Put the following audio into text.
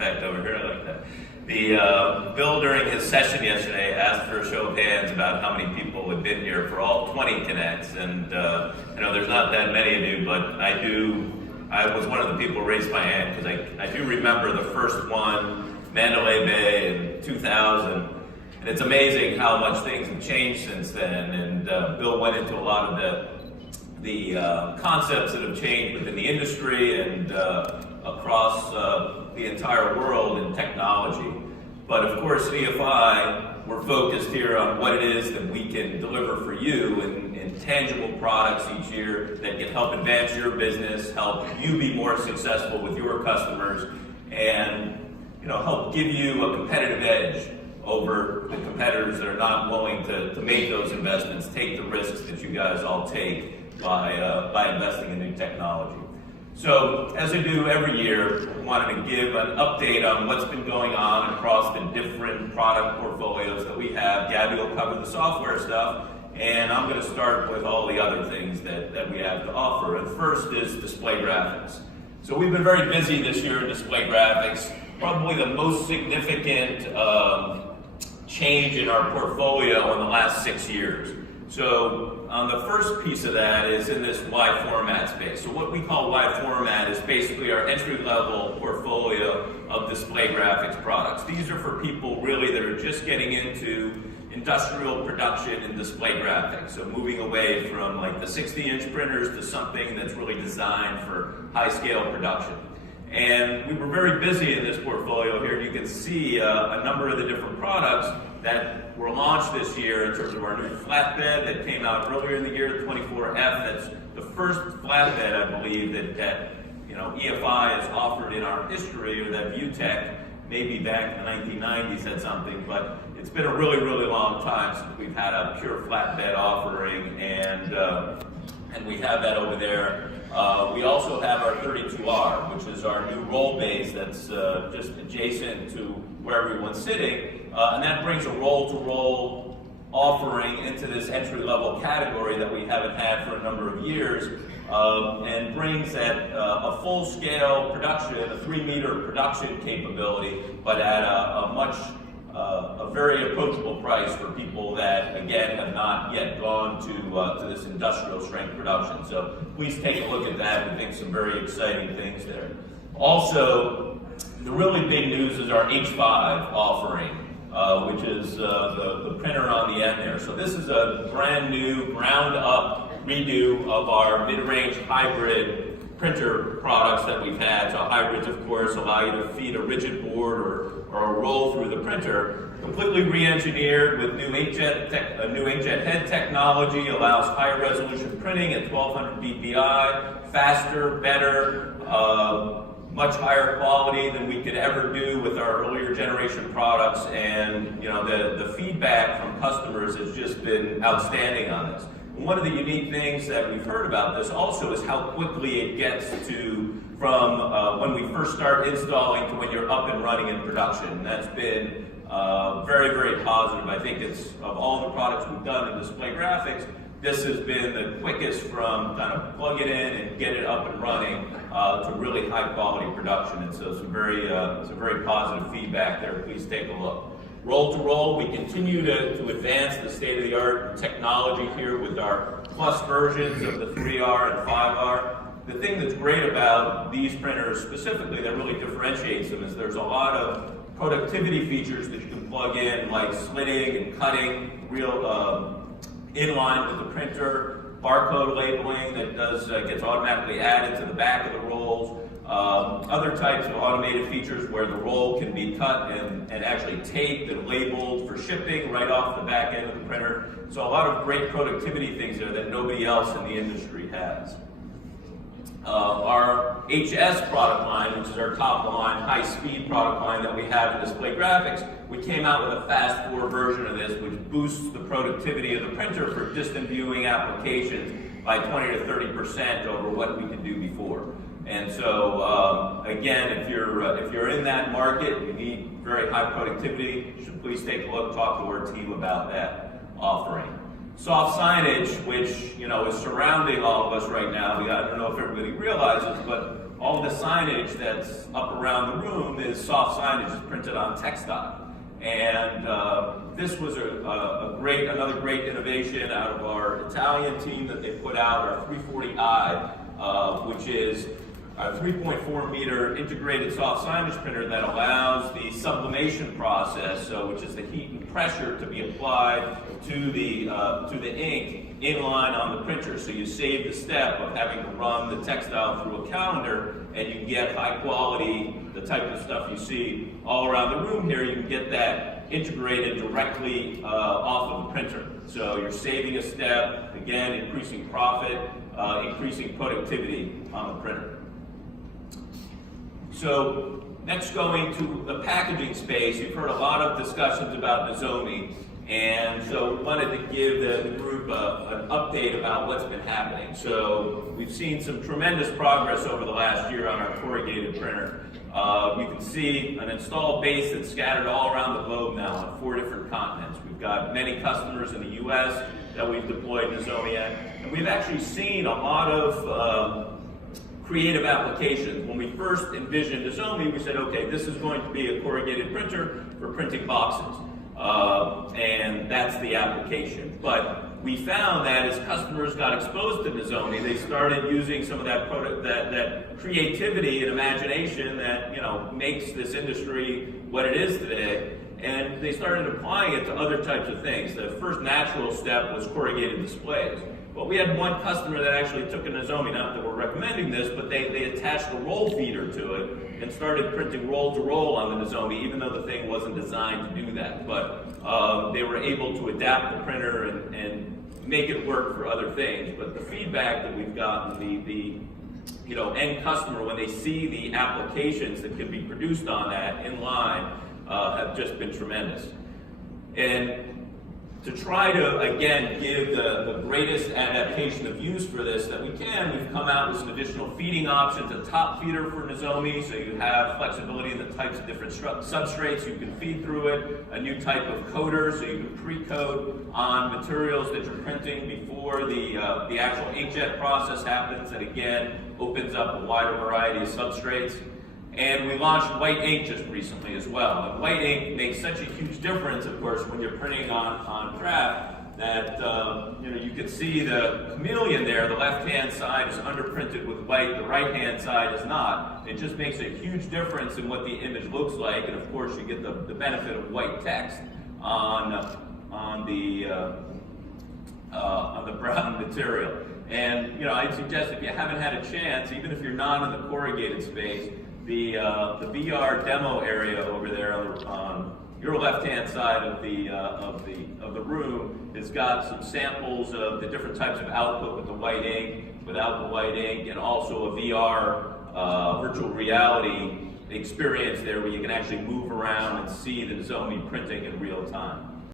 effect over here. I like that. The Bill, during his session yesterday, asked for a show of hands about how many people had been here for all 20 Connects, and I know there's not that many of you, but I was one of the people who raised my hand because I do remember the first one, Mandalay Bay in 2000, and it's amazing how much things have changed since then. And Bill went into a lot of the concepts that have changed within the industry and across the entire world in technology. But of course, at EFI, we're focused here on what it is that we can deliver for you in tangible products each year that can help advance your business, help you be more successful with your customers, and help give you a competitive edge over the competitors that are not willing to make those investments, take the risks that you guys all take by investing in new technology. So, as I do every year, I wanted to give an update on what's been going on across the different product portfolios that we have. Gabby will cover the software stuff, and I'm going to start with all the other things that we have to offer. And first is display graphics. So we've been very busy this year in display graphics. Probably the most significant change in our portfolio in the last 6 years. So the first piece of that is in this wide format space. So what we call wide format is basically our entry-level portfolio of display graphics products. These are for people really that are just getting into industrial production and display graphics. So moving away from like the 60-inch printers to something that's really designed for high-scale production. And we were very busy in this portfolio here. You can see a number of the different products that were launched this year in terms of our new flatbed that came out earlier in the year, the 24F. That's the first flatbed, I believe, that EFI has offered in our history, or that ViewTech, maybe back in the 1990s had something, but it's been a really, really long time since we've had a pure flatbed offering, and we have that over there. We also have our 32R, which is our new roll base that's just adjacent to where everyone's sitting, and that brings a roll-to-roll offering into this entry-level category that we haven't had for a number of years, and brings that a full-scale production, a 3-meter production capability, but at a very approachable price for people that, again, have not yet gone to this industrial strength production. So please take a look at that. We think some very exciting things there. Also, the really big news is our H5 offering, which is the printer on the end there. So this is a brand new, ground-up redo of our mid-range hybrid printer products that we've had. So hybrids, of course, allow you to feed a rigid board or a roll through the printer. Completely re-engineered with new inkjet head technology, allows higher resolution printing at 1200 dpi, faster, better, much higher quality than we could ever do with our earlier generation products. And the feedback from customers has just been outstanding on this. One of the unique things that we've heard about this also is how quickly it gets from when we first start installing to when you're up and running in production. And that's been very, very positive. I think it's, of all the products we've done in display graphics, this has been the quickest from kind of plug it in and get it up and running to really high quality production. And so some very positive feedback there. Please take a look. Roll to roll, we continue to advance the state-of-the-art technology here with our plus versions of the 3R and 5R. The thing that's great about these printers specifically that really differentiates them is there's a lot of productivity features that you can plug in, like slitting and cutting, real in line with the printer, barcode labeling that gets automatically added to the back of the rolls. Other types of automated features where the roll can be cut and actually taped and labeled for shipping right off the back end of the printer. So a lot of great productivity things there that nobody else in the industry has. Our HS product line, which is our top line, high-speed product line that we have in display graphics, we came out with a fast 4 version of this, which boosts the productivity of the printer for distant viewing applications by 20 to 30% over what we could do before. And so, again, if you're in that market, you need very high productivity, you should please take a look, talk to our team about that offering. Soft signage, which is surrounding all of us right now. I don't know if everybody realizes, but all the signage that's up around the room is soft signage, is printed on textile. And this was another great innovation out of our Italian team that they put out, our 340i, which is a 3.4 meter integrated soft signage printer that allows the sublimation process, which is the heat and pressure, to be applied to the ink in line on the printer. So you save the step of having to run the textile through a calendar, and you get high quality, the type of stuff you see all around the room here. You can get that integrated directly off of the printer. So you're saving a step, again, increasing profit, increasing productivity on the printer. So next, going to the packaging space, you've heard a lot of discussions about Nozomi, and so we wanted to give the group an update about what's been happening. So we've seen some tremendous progress over the last year on our corrugated printer. You can see an installed base that's scattered all around the globe now on 4 different continents. We've got many customers in the US that we've deployed Nozomi at, and we've actually seen a lot of creative applications. When we first envisioned Nozomi, we said, okay, this is going to be a corrugated printer for printing boxes. And that's the application. But we found that as customers got exposed to Nozomi, they started using some of that creativity and imagination that makes this industry what it is today, and they started applying it to other types of things. The first natural step was corrugated displays. But we had one customer that actually took a Nozomi, not that we're recommending this, but they attached a roll feeder to it and started printing roll to roll on the Nozomi, even though the thing wasn't designed to do that. But they were able to adapt the printer and make it work for other things. But the feedback that we've gotten, the end customer, when they see the applications that can be produced on that in line, have just been tremendous. And to try to, again, give the greatest adaptation of use for this that we can, we've come out with some additional feeding options, a top feeder for Nozomi, so you have flexibility in the types of different substrates you can feed through it, a new type of coder, so you can pre-code on materials that you're printing before the actual inkjet process happens, that again opens up a wider variety of substrates. And we launched white ink just recently as well. And white ink makes such a huge difference, of course, when you're printing on craft, that you can see the chameleon there. The left-hand side is underprinted with white, the right-hand side is not. It just makes a huge difference in what the image looks like, and of course you get the benefit of white text on the brown material. And I'd suggest, if you haven't had a chance, even if you're not in the corrugated space, the VR demo area over there on your left-hand side of the room has got some samples of the different types of output with the white ink, without the white ink, and also a VR virtual reality experience there where you can actually move around and see the Nozomi printing in real time.